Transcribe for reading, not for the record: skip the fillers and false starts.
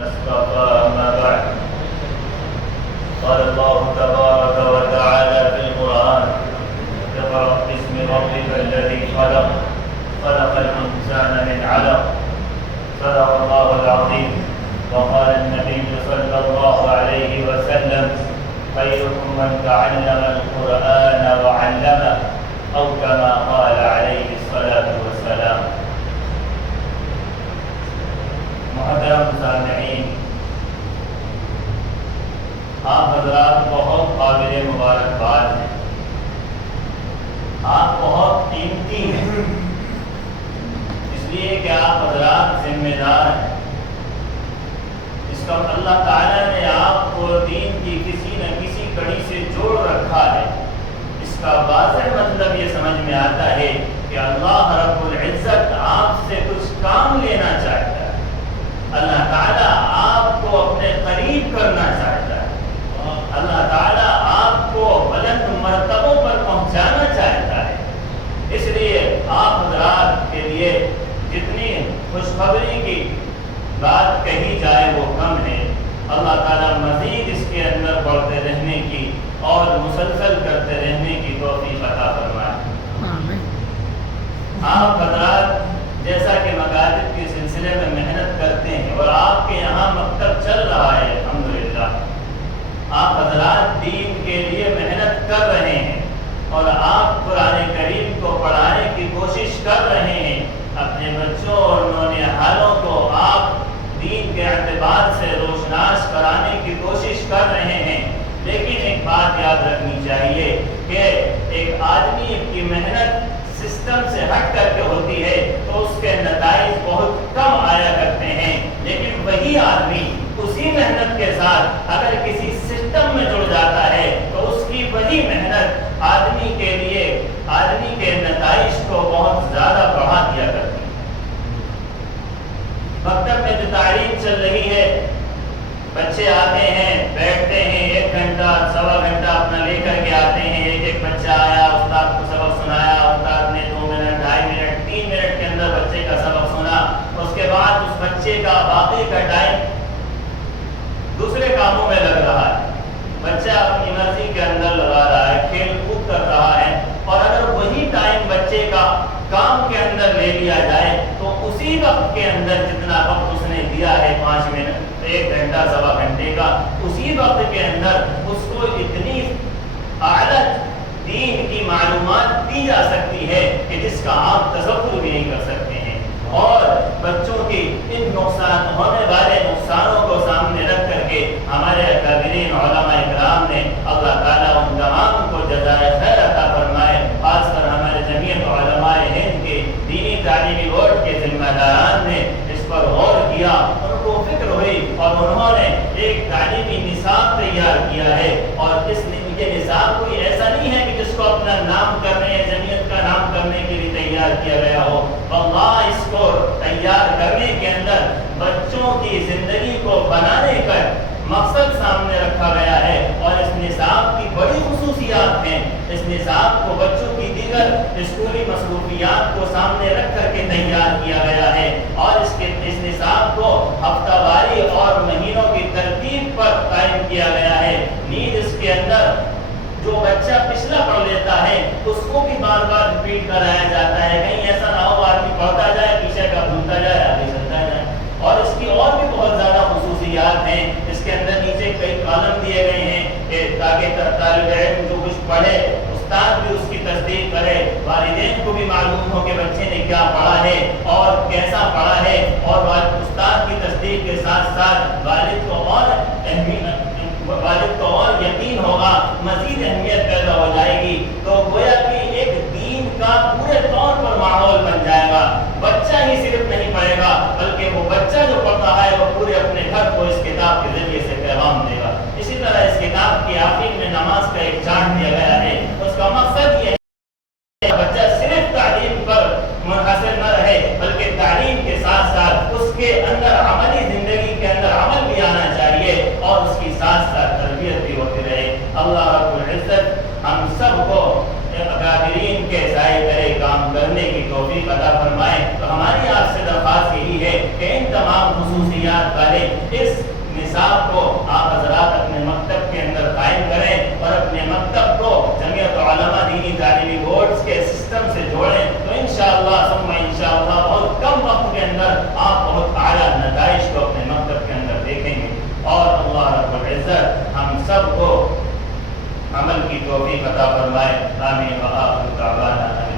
اصطفى أما بعد. قال الله تبارك وتعالى في القرآن: اقرأ باسم ربك الذي خلق خلق الإنسان من علق. صدق الله العظيم. وقال النبي صلى الله عليه وسلم: خيركم من تعلم القرآن وعلمه، أو كما قال عليه الصلاة والسلام. محترم سامعین، آپ حضرات بہت قابل مبارکباد ہیں. آپ بہت قیمتی ہیں، اس لیے کہ آپ حضرات ذمہ دار ہیں. اس کا اللہ تعالیٰ نے آپ کو دین کی کسی نہ کسی کڑی سے جوڑ رکھا ہے. اس کا واضح مطلب یہ سمجھ میں آتا ہے کہ اللہ رب العزت آپ سے کچھ کام لینا چاہتا ہے. اللہ تعالیٰ آپ کو اپنے قریب کرنا چاہتا ہے. اللہ تعالیٰ آپ کو بلند مرتبوں پر پہنچانا چاہتا ہے. اس لیے آپ حضرات کے لیے جتنی خوشخبری کی بات کہی جائے وہ کم ہے. اللہ تعالیٰ مزید اس کے اندر بڑھتے رہنے کی اور مسلسل کرتے رہنے کی توفیق عطا فرمائے. آپ حضرات جیسا کہ مکاتب کے سلسلے میں محنت کرتے ہیں اور آپ کے یہاں مکتب چل رہا ہے الحمدللہ، آپ حضرات دین کے لیے محنت کر رہے ہیں اور آپ قرآن کریم کو پڑھانے کی کوشش کر رہے ہیں. اپنے بچوں اور نونہالوں کو آپ دین کے اعتبار سے روشناس کرانے کی کوشش کر رہے ہیں. لیکن ایک بات یاد رکھنی چاہیے کہ ایک آدمی کی محنت سسٹم سے ہٹ کر کے ہوتی ہے تو اس کے نتائج بہت کم آیا کرتے ہیں. لیکن وہی آدمی اسی محنت کے ساتھ اگر کسی سسٹم میں جڑ جاتا ہے تو اس کی وہی محنت آدمی کے لیے آدمی کے نتائج کو بہت زیادہ بڑھا دیا کرتی ہے. مکتب میں جو تعلیم چل رہی ہے، بچے آتے ہیں، بیٹھتے ہیں، 1 گھنٹہ سوا گھنٹہ اپنا لے کر کے آتے ہیں. ایک بچہ آیا، استاد کو سبق سنایا، استاد نے 2 منٹ 2.5 منٹ 3 منٹ کے اندر بچے کا سبق سنا. اس کے بعد اس بچے کا باقی کا ٹائم دوسرے کاموں میں لگ رہا ہے. بچہ اپنی مرضی کے اندر لگا رہا ہے، کھیل کود کر رہا ہے. اور اگر وہی ٹائم بچے کا کام کے اندر لے لیا جائے تو اسی وقت کے اندر جتنا وقت اس نے دیا ہے 5 منٹ 1 گھنٹہ سوا گھنٹے کا، اسی وقت کے اندر اس کو اتنی اعلیٰ دین کی معلومات دی جا سکتی ہے کہ جس کا آپ تصور بھی نہیں کر سکتے ہیں. اور بچوں کی ان نقصان ہونے والے نقصانوں کو سامنے رکھ کر کے ہمارے اکابرین علماء اکرام نے اللہ تعالیٰ ان تمام کو جزائے خیر عطا فرمائے. خاص کر ہمارے جمعیت علماء ہند کے دینی تعلیمی بورڈ کے ذمہ داران نے اس پر غور کیا، ان کو فکر ہوئی اور انہوں نے ایک تعلیمی نصاب تیار کیا ہے. اور اس یہ نصاب کوئی ایسا نہیں ہے کہ جس کو اپنا نام کرنے یا جمعیت کا نام کرنے کے لیے تیار کیا گیا ہو. اللہ اس کو تیار کرنے کے اندر بچوں کی زندگی کو بنانے کا مقصد سامنے رکھا گیا ہے. اور اس نصاب کی بڑی خصوصیات ہیں. اس نصاب کو بچوں کی دیگر اسکولی مصروفیات کو سامنے رکھ کر کے تیار کیا گیا ہے. اور اس نصاب کو ہفتہ واری اور مہینوں کی ترتیب پر قائم کیا گیا ہے. نیز اس کے اندر جو بچہ پچھلا پڑھ لیتا ہے اس کو بھی بار بار ریپیٹ کرایا جاتا ہے. کہیں ایسا نہ ہو آدمی پڑھتا جائے، پیچھے کا بھولتا جائے، آگے چلتا جائے. اور اس کی اور بھی بہت زیادہ خصوصیات ہیں. اس کے اندر نیچے کئی کالم دیے گئے ہیں کہ تاکہ طالب علم جو کچھ پڑھے استاد بھی اس کی تصدیق کرے، والدین کو بھی معلوم ہو کہ بچے نے کیا پڑھا ہے اور کیسا پڑھا ہے. اور استاد کی تصدیق کے ساتھ ساتھ والد کو اور یقین ہوگا، مزید اہمیت پیدا ہو جائے گی. تو گویا کہ ایک دین کا پورے طور پر ماحول بن جائے گا. بچہ ہی صرف نہیں پڑھے گا بلکہ وہ بچہ جو پڑھتا ہے وہ پورے اپنے گھر کو اس کتاب کے ذریعے سے پیغام دے گا. اسی طرح اس کتاب کی آخر میں نماز کا ایک چارٹ دیا گیا ہے. اس کا مقصد یہ ہے کہ بچہ صرف تعلیم پر منحصر نہ رہے بلکہ تعلیم کے ساتھ ساتھ اس کے اندر عملی زندگی کے اندر عمل بھی آنا چاہیے اور اس کی ساتھ ساتھ تربیت بھی ہوتی رہے. اللہ رب العزت ہم سب کو اکابرین کے سائے کرے کام کرنے کی توفیق عطا فرمائے. تو ہماری آپ سے درخواست یہی ہے کہ ان تمام خصوصیات اس نصاب کو آپ حضرات اپنے مکتب کے اندر قائم کریں اور اپنے مکتب کو جمعیت علماء دینی تعلیمی بورڈز کے سسٹم سے جوڑیں، تو انشاءاللہ ثم انشاءاللہ بہت کم وقت کے اندر آپ بہت اعلیٰ نتائج کو اپنے مکتب کے اندر دیکھیں گے۔ اور اللہ رب العزت ہم سب کو عمل کی توفیق عطا فرمائے۔ آمین وآخر دعوانا